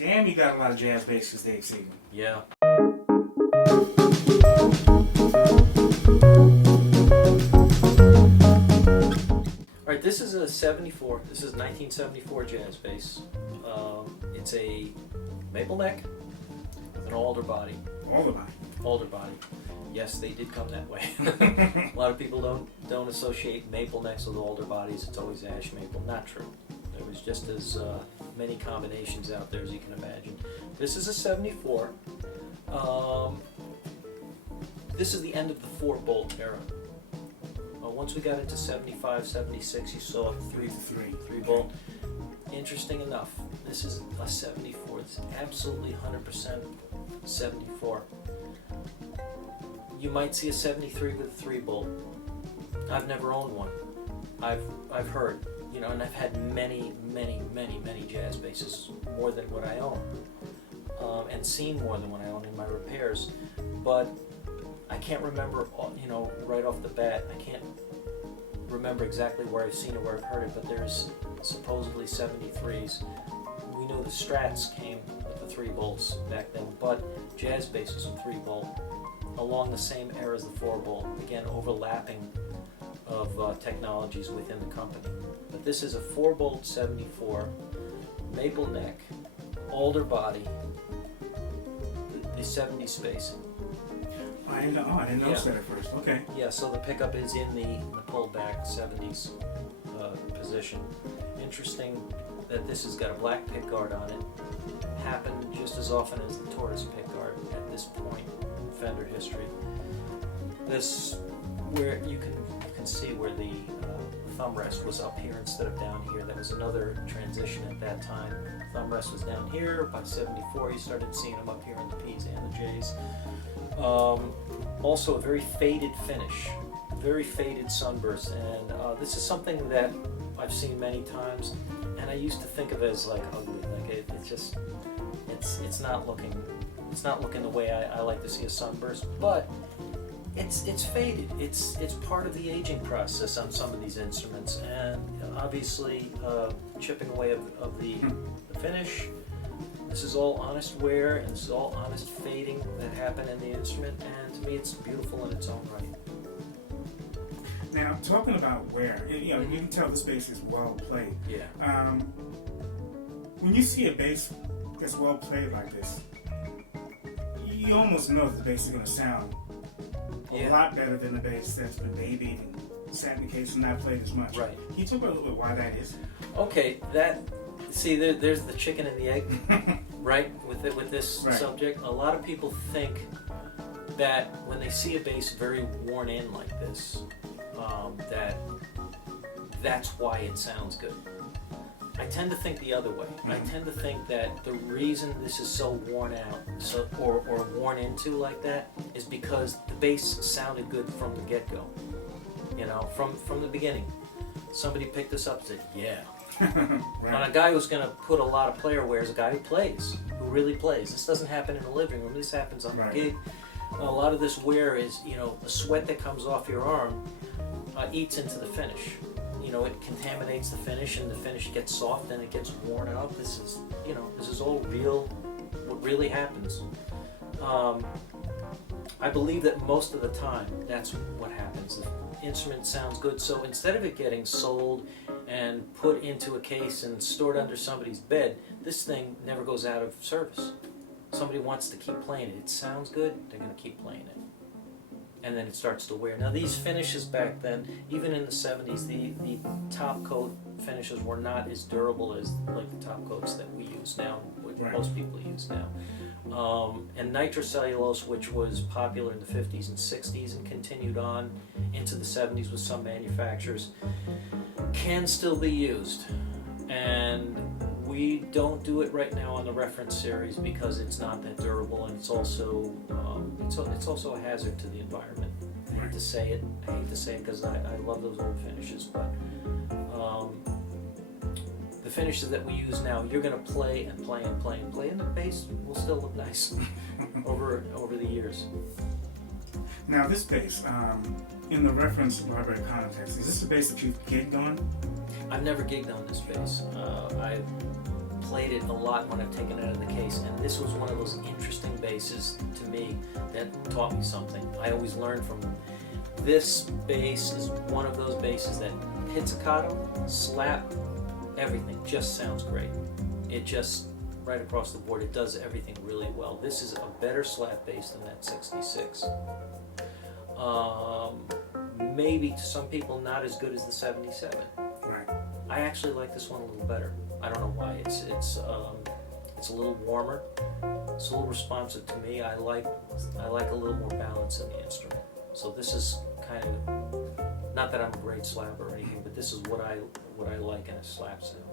Damn, you got a lot of jazz basses, Dave Segal. Yeah. All right, this is a 74. This is 1974 jazz bass. It's a maple neck with an alder body. Alder body. Alder body. Yes, they did come that way. A lot of people don't associate maple necks with alder bodies. It's always ash maple. Not true. There was just as many combinations out there as you can imagine. This is a 74. This is the end of the 4-bolt era. Once we got into 75, 76, you saw 3-bolt. Interesting enough, this is a 74. It's absolutely 100% 74. You might see a 73 with a 3-bolt. I've never owned one. I've heard, and I've had many jazz basses, more than what I own, and seen more than what I own in my repairs. But I can't remember, right off the bat. I can't remember exactly where I've seen it, where I've heard it. But there's supposedly 73s. We know the Strats came with the 3 bolts back then, but jazz basses with 3-bolt along the same era as the 4-bolt. Again, overlapping of technologies within the company. But this is a 4-bolt 74, maple neck, alder body, the 70 spacing. I didn't notice that at first. Okay. Yeah, so the pickup is in the pulled back 70s position. Interesting that this has got a black pickguard on it. Happened just as often as the tortoise pickguard at this point in Fender history. This, where you can see where the thumb rest was up here instead of down here. That was another transition at that time. Thumb rest was down here. By 74, you started seeing them up here in the P's and the J's. Also a very faded finish, very faded sunburst, and this is something that I've seen many times, and I used to think of it as like ugly, like it's not looking the way I like to see a sunburst, but it's faded. It's part of the aging process on some of these instruments, and obviously chipping away of the finish. This is all honest wear, and this is all honest fading that happened in the instrument, and to me it's beautiful in its own right. Now, talking about wear, you can tell this bass is well played. Yeah. When you see a bass that's well played like this, you almost know that the bass is going to sound a lot better than the bass that's been babied and sat in the case and not played as much. Right. Can you talk about a little bit why that is? Okay, there's the chicken and the egg, right? With this subject, a lot of people think that when they see a bass very worn in like this, that's why it sounds good. I tend to think the other way. I tend to think that the reason this is so worn out, or worn into like that, is because the bass sounded good from the get-go. From the beginning. Somebody picked this up and said, yeah. Right. And a guy who's going to put a lot of player wear is a guy who plays, who really plays. This doesn't happen in a living room. This happens on a gig. A lot of this wear is, the sweat that comes off your arm eats into the finish. It contaminates the finish, and the finish gets soft and it gets worn out. This is all real, what really happens. I believe that most of the time that's what happens. The instrument sounds good, so instead of it getting sold and put into a case and stored under somebody's bed, this thing never goes out of service. Somebody wants to keep playing it. It sounds good, they're going to keep playing it. And then it starts to wear. Now these finishes back then, even in the 70s, the top coat finishes were not as durable as like the top coats that we use now, what most people use now. And nitrocellulose, which was popular in the 50s and 60s and continued on into the 70s with some manufacturers, can still be used. And we don't do it right now on the reference series because it's not that durable, and it's also a hazard to the environment. I hate to say it because I love those old finishes, but the finishes that we use now, you're going to play and play and play and play, and the bass will still look nice over the years. Now this bass, in the reference library context, is this a bass that you've gigged on? I've never gigged on this bass. played it a lot when I've taken it out of the case, and this was one of those interesting basses to me that taught me something. I always learn from them. This bass is one of those basses that pizzicato, slap, everything just sounds great. It just, right across the board, it does everything really well. This is a better slap bass than that 66. Maybe to some people not as good as the 77. Right. I actually like this one a little better. I don't know why. It's a little warmer. It's a little responsive to me. I like a little more balance in the instrument. So this is kind of, not that I'm a great slapper or anything, but this is what I like in a slap sound.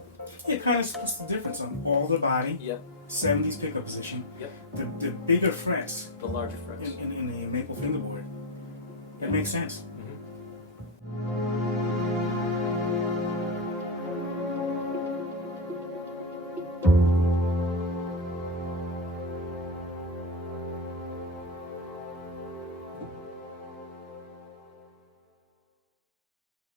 It kind of splits the difference on all the body. Yep. 70s pickup position. Yep. The bigger frets. The larger frets. In the maple fingerboard. That makes sense. Mm-hmm.